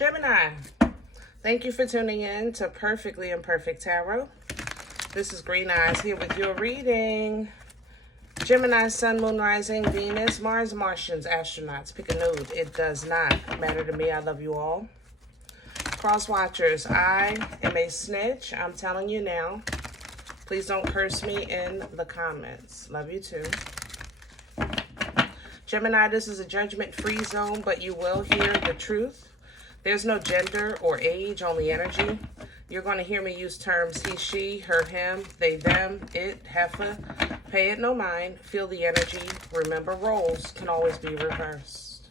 Gemini, thank you for tuning in to Perfectly Imperfect Tarot. This is Green Eyes here with your reading. Gemini, Sun, Moon, Rising, Venus, Mars, Martians, astronauts. Pick a node. It does not matter to me. I love you all. Cross watchers, I am a snitch. I'm telling you now. Please don't curse me in the comments. Love you too. Gemini, this is a judgment-free zone, but you will hear the truth. There's no gender or age, only energy. You're going to hear me use terms he, she, her, him, they, them, it, heifer. Pay it no mind. Feel the energy. Remember, roles can always be reversed.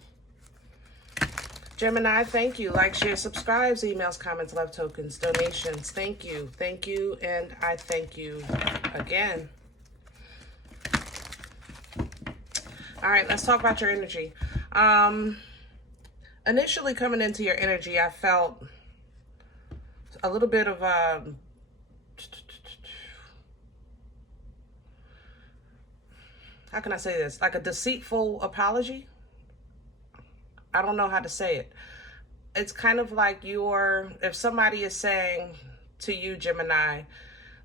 Gemini, thank you. Like, share, subscribes, emails, comments, love tokens, donations. Thank you, and I thank you again. All right, let's talk about your energy. Initially coming into your energy, I felt a little bit of how can I say this? Like a deceitful apology. I don't know how to say it. It's kind of like if somebody is saying to you, Gemini,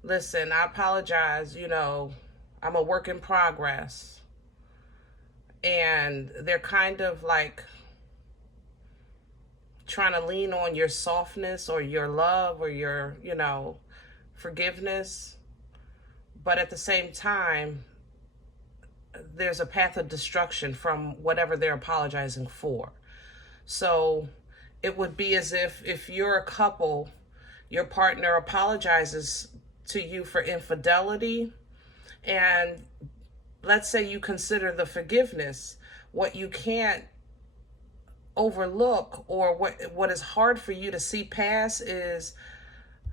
listen, I apologize, I'm a work in progress. And they're kind of like trying to lean on your softness or your love or your, forgiveness. But at the same time, there's a path of destruction from whatever they're apologizing for. So it would be as if you're a couple, your partner apologizes to you for infidelity, and let's say you consider the forgiveness. What you can't overlook, or what is hard for you to see past, is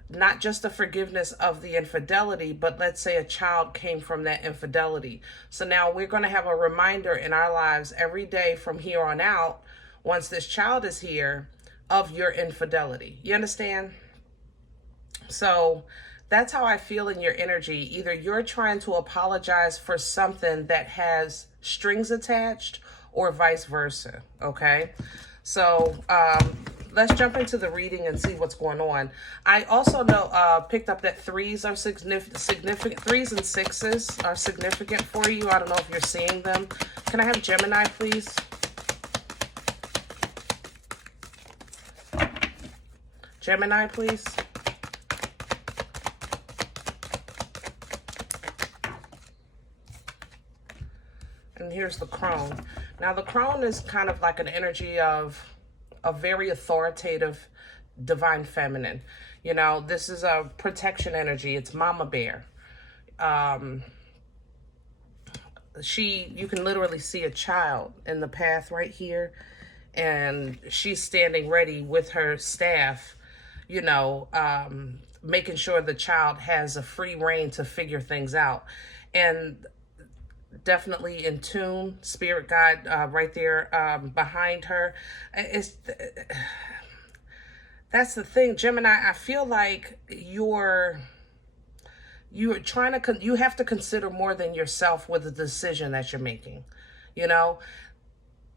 not just the forgiveness of the infidelity, but let's say a child came from that infidelity. So now we're going to have a reminder in our lives every day from here on out, once this child is here, of your infidelity. You understand? So that's how I feel in your energy. Either you're trying to apologize for something that has strings attached, or vice versa, okay? So let's jump into the reading and see what's going on. I also picked up that threes are significant. Threes and sixes are significant for you. I don't know if you're seeing them. Can I have Gemini, please? Gemini, please. And here's the crone. Now, the crone is kind of like an energy of a very authoritative, divine feminine. This is a protection energy. It's mama bear. You can literally see a child in the path right here, and she's standing ready with her staff, making sure the child has a free reign to figure things out. And definitely in tune, spirit guide right there behind her. That's the thing, Gemini. I feel like you're trying to you have to consider more than yourself with the decision that you're making.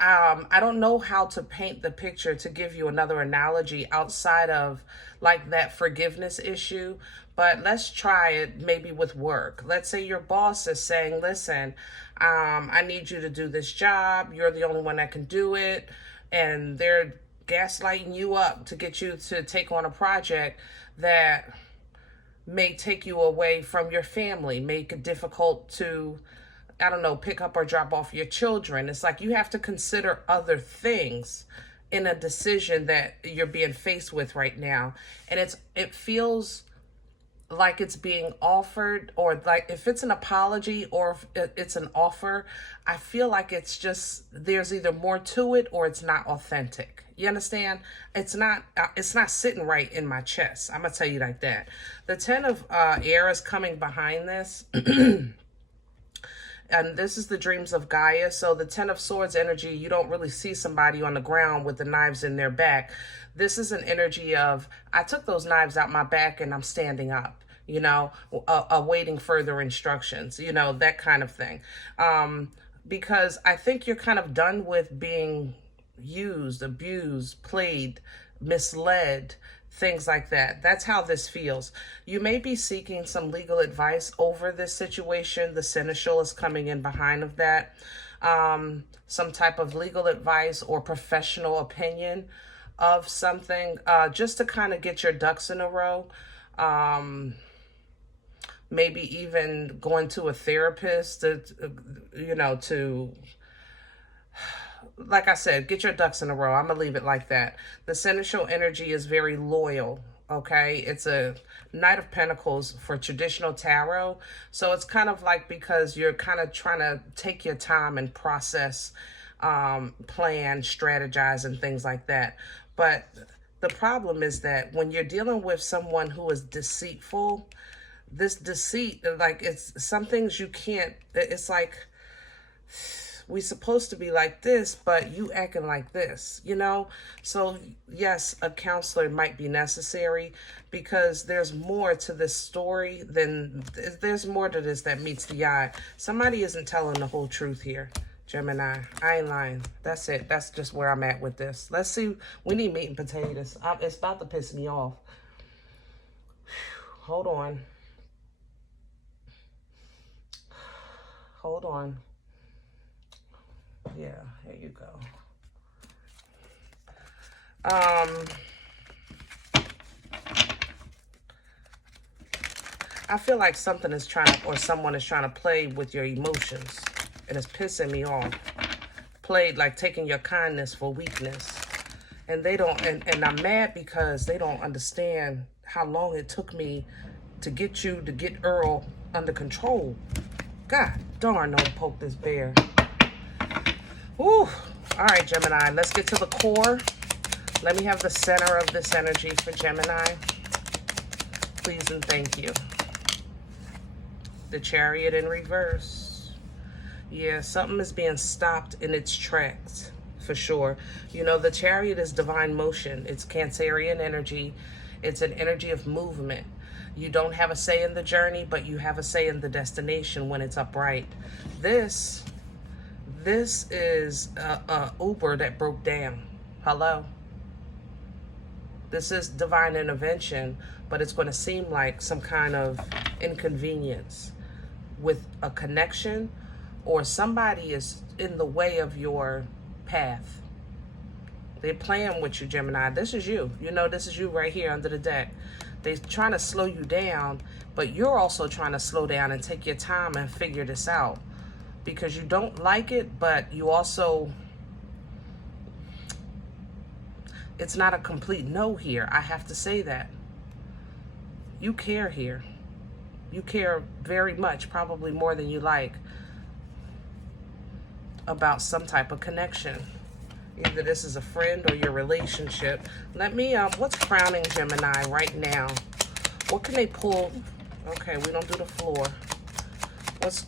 I don't know how to paint the picture to give you another analogy outside of like that forgiveness issue, but let's try it maybe with work. Let's say your boss is saying, listen, I need you to do this job. You're the only one that can do it. And they're gaslighting you up to get you to take on a project that may take you away from your family, make it difficult to, pick up or drop off your children. It's like you have to consider other things in a decision that you're being faced with right now. And it feels like it's being offered, or like if it's an apology or if it's an offer, I feel like it's just, there's either more to it or it's not authentic. You understand? It's not sitting right in my chest. I'm gonna tell you like that. The 10 of air is coming behind this. And this is the dreams of Gaia. So the 10 of swords energy, you don't really see somebody on the ground with the knives in their back. This is an energy of, I took those knives out my back and I'm standing up, awaiting further instructions, that kind of thing. Because I think you're kind of done with being used, abused, played, misled, things like that. That's how this feels. You may be seeking some legal advice over this situation. The seneschal is coming in behind of that. Some type of legal advice or professional opinion of something, just to kind of get your ducks in a row. Maybe even going to a therapist to, like I said, get your ducks in a row. I'm going to leave it like that. The seneschal energy is very loyal, okay? It's a Knight of Pentacles for traditional tarot. So it's kind of like, because you're kind of trying to take your time and process, plan, strategize, and things like that. But the problem is that when you're dealing with someone who is deceitful, this deceit, like, it's some things you can't, it's like, we supposed to be like this, but you acting like this, So yes, a counselor might be necessary, because there's more to this story there's more to this that meets the eye. Somebody isn't telling the whole truth here, Gemini. I ain't lying. That's it. That's just where I'm at with this. Let's see. We need meat and potatoes. It's about to piss me off. Hold on. Hold on. Yeah, here you go. I feel like something is someone is trying to play with your emotions, and it's pissing me off. Played like taking your kindness for weakness. And they don't, and I'm mad because they don't understand how long it took me to get Earl under control. God darn, don't poke this bear. Ooh. All right, Gemini, let's get to the core. Let me have the center of this energy for Gemini. Please and thank you. The Chariot in reverse. Yeah, something is being stopped in its tracks, for sure. The Chariot is divine motion. It's Cancerian energy. It's an energy of movement. You don't have a say in the journey, but you have a say in the destination when it's upright. This is a Uber that broke down. Hello? This is divine intervention, but it's going to seem like some kind of inconvenience with a connection, or somebody is in the way of your path. They're playing with you, Gemini. This is you. This is you right here under the deck. They're trying to slow you down, but you're also trying to slow down and take your time and figure this out, because you don't like it, but you also, it's not a complete no here. I have to say that. You care here. You care very much, probably more than you like, about some type of connection. Either this is a friend or your relationship. Let me, what's crowning Gemini right now? What can they pull? Okay, we don't do the floor. What's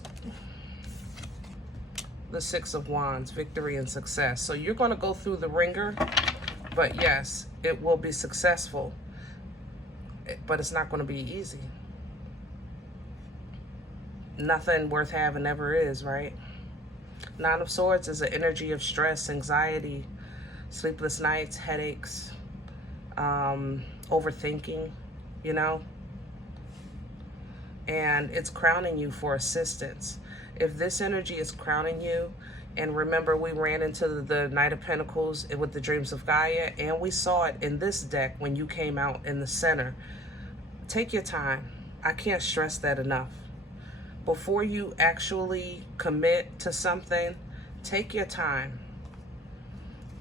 the Six of Wands? Victory and success. So you're going to go through the ringer, but yes, it will be successful. But it's not going to be easy. Nothing worth having ever is, right? Nine of Swords is an energy of stress, anxiety, sleepless nights, headaches, overthinking, and it's crowning you for assistance. If this energy is crowning you, and remember, we ran into the Knight of Pentacles with the Dreams of Gaia, and we saw it in this deck when you came out in the center. Take your time. I can't stress that enough. Before you actually commit to something, take your time.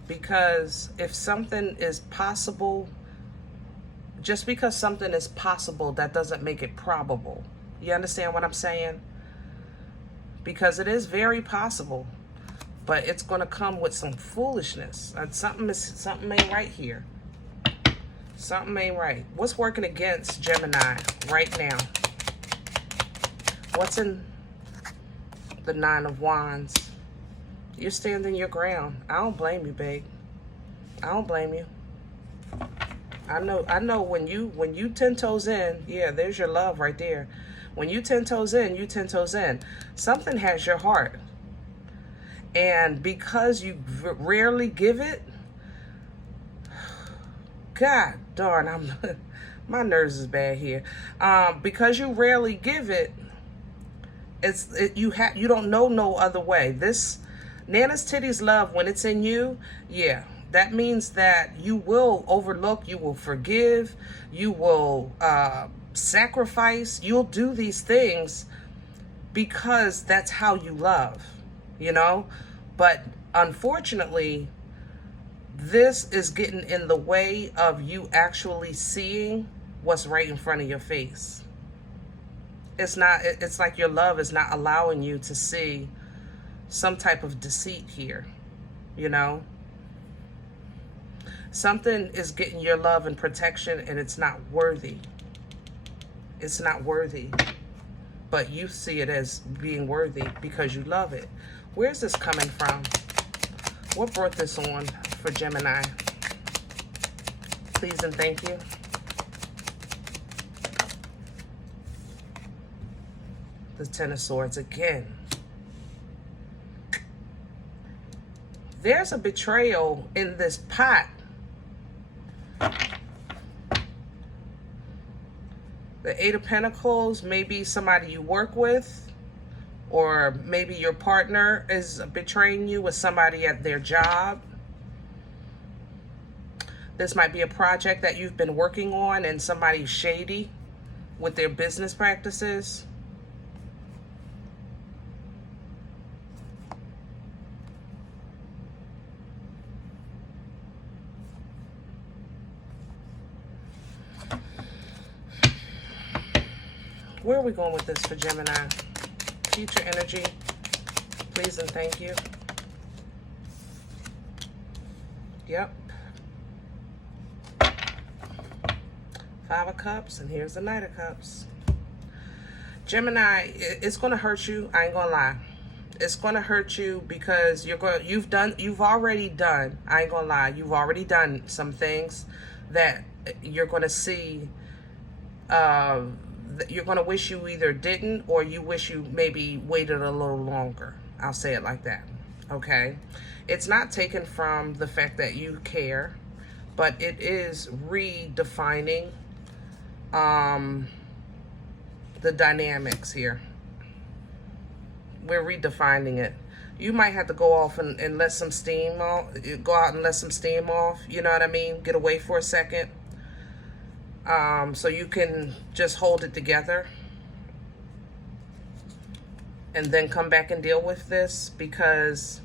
Because if something is possible, just because something is possible, that doesn't make it probable. You understand what I'm saying? Because it is very possible, but it's going to come with some foolishness. Something ain't right here. Something ain't right. What's working against Gemini right now? What's in the Nine of Wands? You're standing your ground. I don't blame you, babe. I don't blame you. I know when you 10 toes in, yeah, there's your love right there. When you 10 toes in, you 10 toes in. Something has your heart. And because you rarely give it, God darn, my nerves is bad here. Because you rarely give it, you don't know no other way. This Nana's Titties love, when it's in you, yeah, that means that you will overlook, you will forgive, you will sacrifice, you'll do these things because that's how you love, you know? But unfortunately, this is getting in the way of you actually seeing what's right in front of your face. It's like your love is not allowing you to see some type of deceit here, you know? Something is getting your love and protection, and it's not worthy. It's not worthy. But you see it as being worthy because you love it. Where's this coming from? What brought this on for Gemini? Please and thank you. The Ten of Swords again. There's a betrayal in this pot. The Eight of Pentacles, maybe somebody you work with, or maybe your partner is betraying you with somebody at their job. This might be a project that you've been working on and somebody's shady with their business practices. Where are we going with this for Gemini? Future energy, please and thank you. Yep. Five of Cups, and here's the Knight of Cups. Gemini, it's going to hurt you. I ain't going to lie. It's going to hurt you because you've already done, I ain't going to lie, you've already done some things that you're going to see, you're going to wish you either didn't, or you wish you maybe waited a little longer. I'll say it like that. Okay? It's not taken from the fact that you care, but it is redefining the dynamics here. We're redefining it. You might have to go off and let some steam off, go out and let some steam off, you know what I mean? Get away for a second. So you can just hold it together and then come back and deal with this, because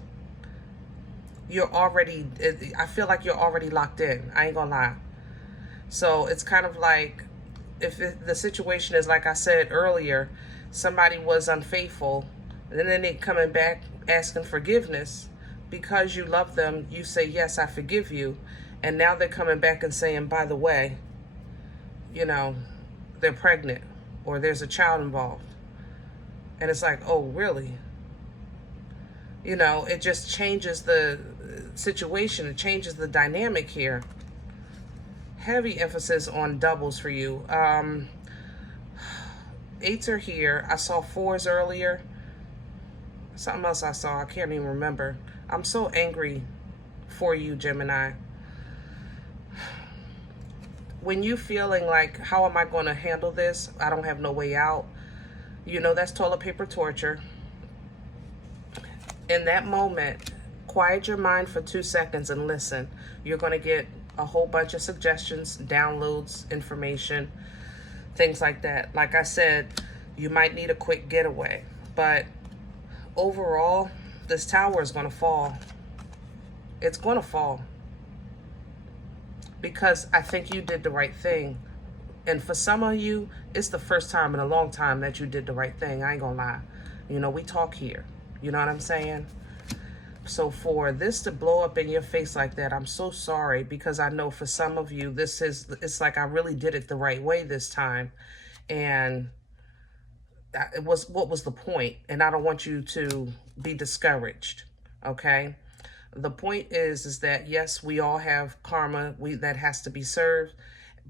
you're already, I feel like you're already locked in. I ain't gonna lie. So it's kind of like, if the situation is like I said earlier, somebody was unfaithful, and then they coming back asking forgiveness. Because you love them, you say, yes, I forgive you. And now they're coming back and saying, by the way, you know, they're pregnant, or there's a child involved. And it's like, oh, really? You know, it just changes the situation. It changes the dynamic here. Heavy emphasis on doubles for you. Eights are here. I saw fours earlier. Something else I saw, I can't even remember. I'm so angry for you, Gemini. When you feeling like, how am I going to handle this? I don't have no way out. You know, that's toilet paper torture. In that moment, quiet your mind for 2 seconds and listen. You're going to get a whole bunch of suggestions, downloads, information, things like that. Like I said, you might need a quick getaway. But overall, this tower is going to fall. It's going to fall. Because I think you did the right thing. And for some of you, it's the first time in a long time that you did the right thing. I ain't gonna lie. You know, we talk here. You know what I'm saying? So for this to blow up in your face like that, I'm so sorry. Because I know for some of you, it's like I really did it the right way this time. And what was the point? And I don't want you to be discouraged. Okay? The point is that, yes, we all have karma that has to be served,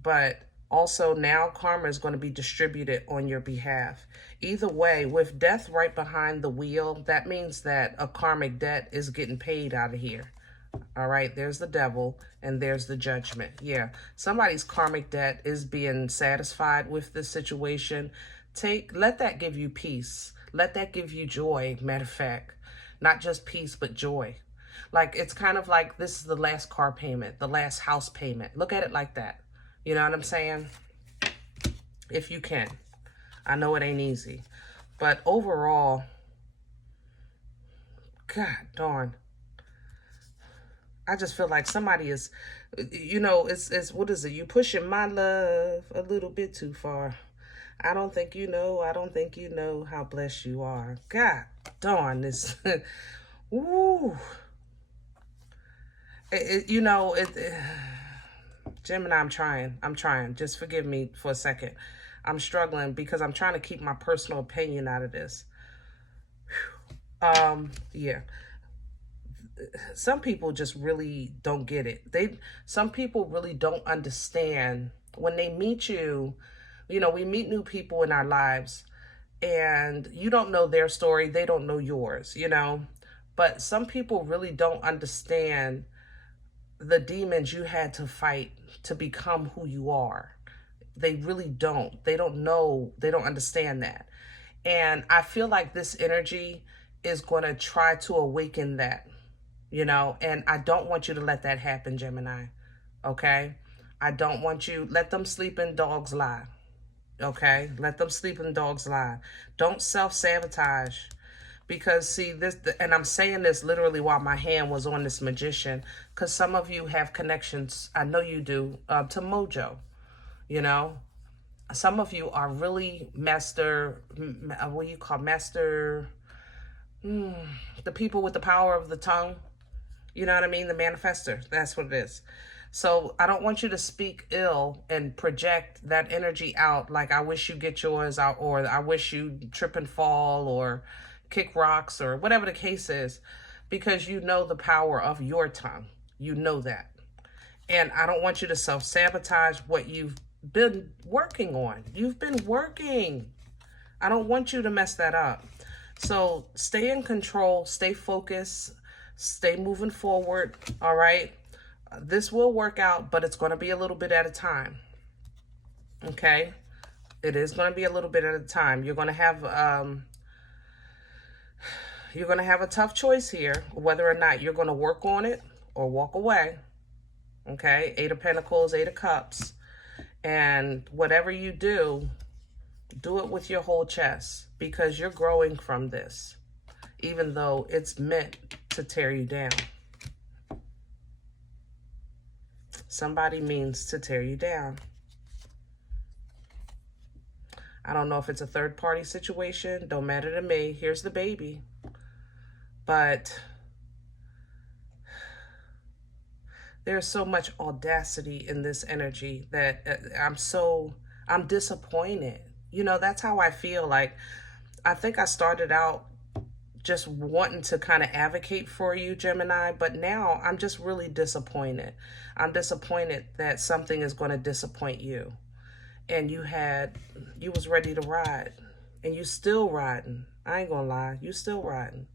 but Also, now karma is going to be distributed on your behalf. Either way, with death right behind the wheel, that means that a karmic debt is getting paid out of here. All right, there's the devil and there's the judgment. Yeah, somebody's karmic debt is being satisfied with this situation. Let that give you peace. Let that give you joy, matter of fact. Not just peace, but joy. Like, it's kind of like this is the last car payment, the last house payment. Look at it like that. You know what I'm saying? If you can. I know it ain't easy. But overall, God darn. I just feel like somebody is, you know, it's what is it? You pushing my love a little bit too far. I don't think you know how blessed you are. God darn this. Ooh. You know, Gemini, I'm trying. Just forgive me for a second. I'm struggling because I'm trying to keep my personal opinion out of this. Yeah. Some people just really don't get it. Some people really don't understand when they meet you. You know, we meet new people in our lives and you don't know their story. They don't know yours, you know, but some people really don't understand the demons you had to fight to become who you are. They really don't. They don't know. They don't understand that. And I feel like this energy is going to try to awaken that, you know, and I don't want you to let that happen, Gemini. Okay? I don't want you, let them sleep and dogs lie. Okay? Let them sleep and dogs lie. Don't self-sabotage. Because, see, this, and I'm saying this literally while my hand was on this magician, because some of you have connections, I know you do, to Mojo, you know. Some of you are really master, what do you call master, the people with the power of the tongue, you know what I mean? The manifester, that's what it is. So I don't want you to speak ill and project that energy out like I wish you get yours out, or I wish you trip and fall, or kick rocks, or whatever the case is, because you know the power of your tongue. You know that. And I don't want you to self-sabotage what you've been working on. You've been working. I don't want you to mess that up. So stay in control, stay focused, stay moving forward, all right? This will work out, but it's going to be a little bit at a time, okay? It is going to be a little bit at a time. You're going to have a tough choice here, whether or not you're going to work on it or walk away. Okay, 8 of Pentacles, 8 of Cups. And whatever you do it with your whole chest, because you're growing from this, even though it's meant to tear you down. Somebody means to tear you down. I don't know if it's a third-party situation. Don't matter to me. Here's the baby. But there's so much audacity in this energy that I'm disappointed. You know, that's how I feel. Like, I think I started out just wanting to kind of advocate for you, Gemini, but now I'm just really disappointed. I'm disappointed that something is going to disappoint you. And you was ready to ride, and you still riding. I ain't gonna lie, you still riding.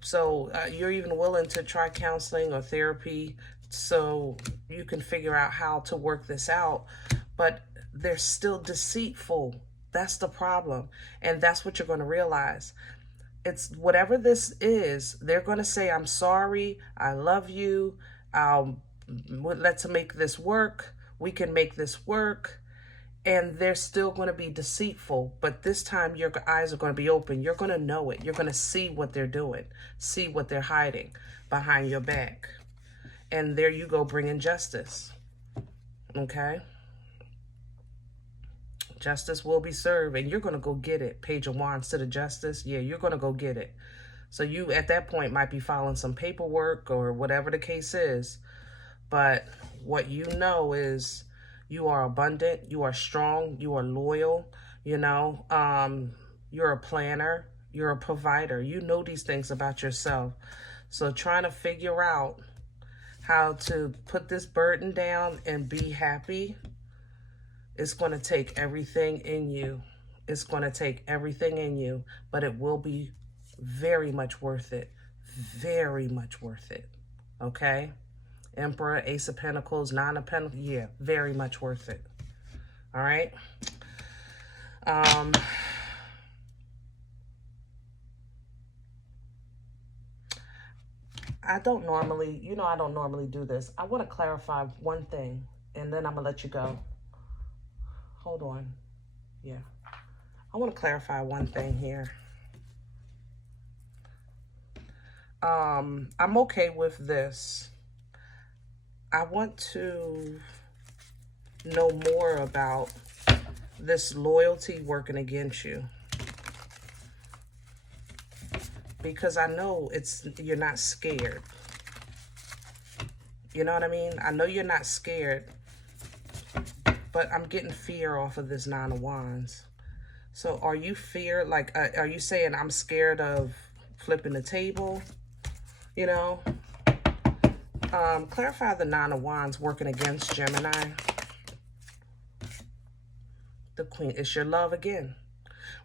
So you're even willing to try counseling or therapy so you can figure out how to work this out, but they're still deceitful. That's the problem. And that's what you're going to realize. It's whatever this is, they're going to say, I'm sorry, I love you, let's make this work, we can make this work. And they're still going to be deceitful, but this time your eyes are going to be open. You're going to know it. You're going to see what they're doing, see what they're hiding behind your back. And there you go, bringing justice. Okay? Justice will be served, and you're going to go get it. Page of Wands to the Justice. Yeah, you're going to go get it. So you, at that point, might be filing some paperwork or whatever the case is. But what you know is, you are abundant, you are strong, you are loyal, you know, you're a planner, you're a provider. You know these things about yourself. So trying to figure out how to put this burden down and be happy, It's going to take everything in you. It's going to take everything in you, but it will be very much worth it. Very much worth it. Okay? Emperor, Ace of Pentacles, Nine of Pentacles. Yeah, very much worth it. All right? I don't normally, I don't normally do this. I want to clarify one thing, and then I'm going to let you go. Hold on. Yeah. I want to clarify one thing here. I'm okay with this. I want to know more about this loyalty working against you. Because I know you're not scared. You know what I mean? I know you're not scared, but I'm getting fear off of this Nine of Wands. So are you are you saying I'm scared of flipping the table? You know? Clarify the Nine of Wands working against Gemini. The Queen. It's your love again.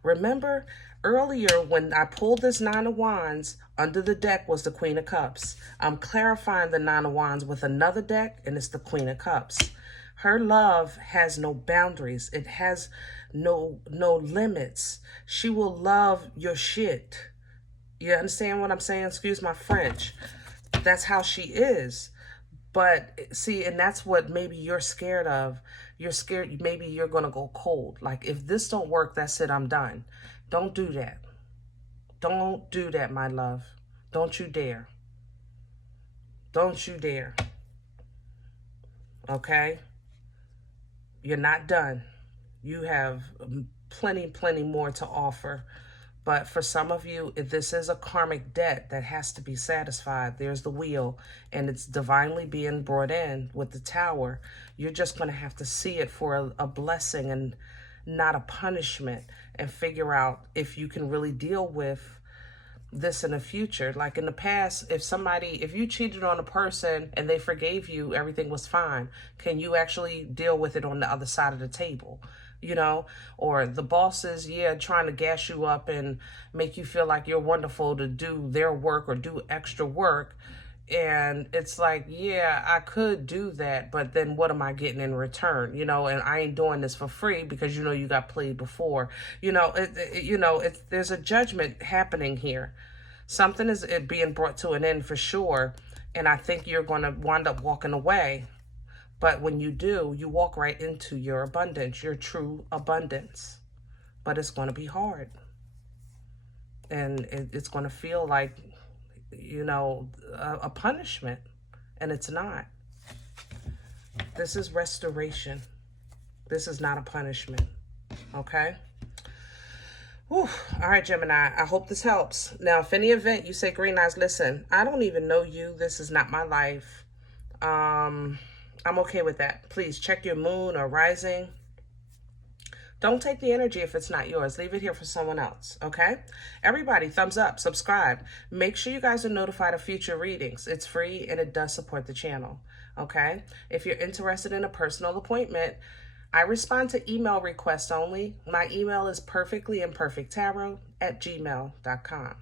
Remember, earlier when I pulled this Nine of Wands, under the deck was the Queen of Cups. I'm clarifying the Nine of Wands with another deck, and it's the Queen of Cups. Her love has no boundaries. It has no limits. She will love your shit. You understand what I'm saying? Excuse my French. That's how she is. But see, and that's what maybe you're scared of. You're scared maybe you're going to go cold. Like, if this don't work, that's it, I'm done. Don't do that. Don't do that, my love. Don't you dare. Don't you dare. Okay? You're not done. You have plenty more to offer. But for some of you, if this is a karmic debt that has to be satisfied, there's the wheel, and it's divinely being brought in with the Tower. You're just going to have to see it for a blessing and not a punishment, and figure out if you can really deal with this in the future. Like in the past, if you cheated on a person and they forgave you, everything was fine. Can you actually deal with it on the other side of the table? You know, or the bosses, trying to gas you up and make you feel like you're wonderful to do their work or do extra work. And it's like, yeah, I could do that, but then what am I getting in return? You know, and I ain't doing this for free because, you got played before. There's a judgment happening here. Something is being brought to an end for sure. And I think you're going to wind up walking away. But when you do, you walk right into your abundance, your true abundance. But it's going to be hard. And it's going to feel like, a punishment. And it's not. This is restoration. This is not a punishment. Okay? Whew. All right, Gemini. I hope this helps. Now, if any event you say, Green Eyes, listen, I don't even know you. This is not my life. I'm okay with that. Please check your moon or rising. Don't take the energy if it's not yours. Leave it here for someone else, okay? Everybody, thumbs up, subscribe. Make sure you guys are notified of future readings. It's free and it does support the channel, okay? If you're interested in a personal appointment, I respond to email requests only. My email is perfectlyimperfecttarot@gmail.com.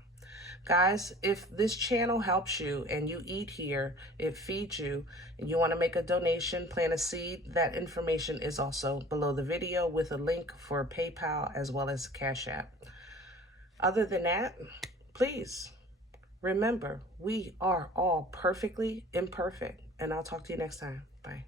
Guys, if this channel helps you and you eat here, it feeds you, and you want to make a donation, plant a seed, that information is also below the video with a link for PayPal as well as CashApp. Other than that, please remember, we are all perfectly imperfect, and I'll talk to you next time. Bye.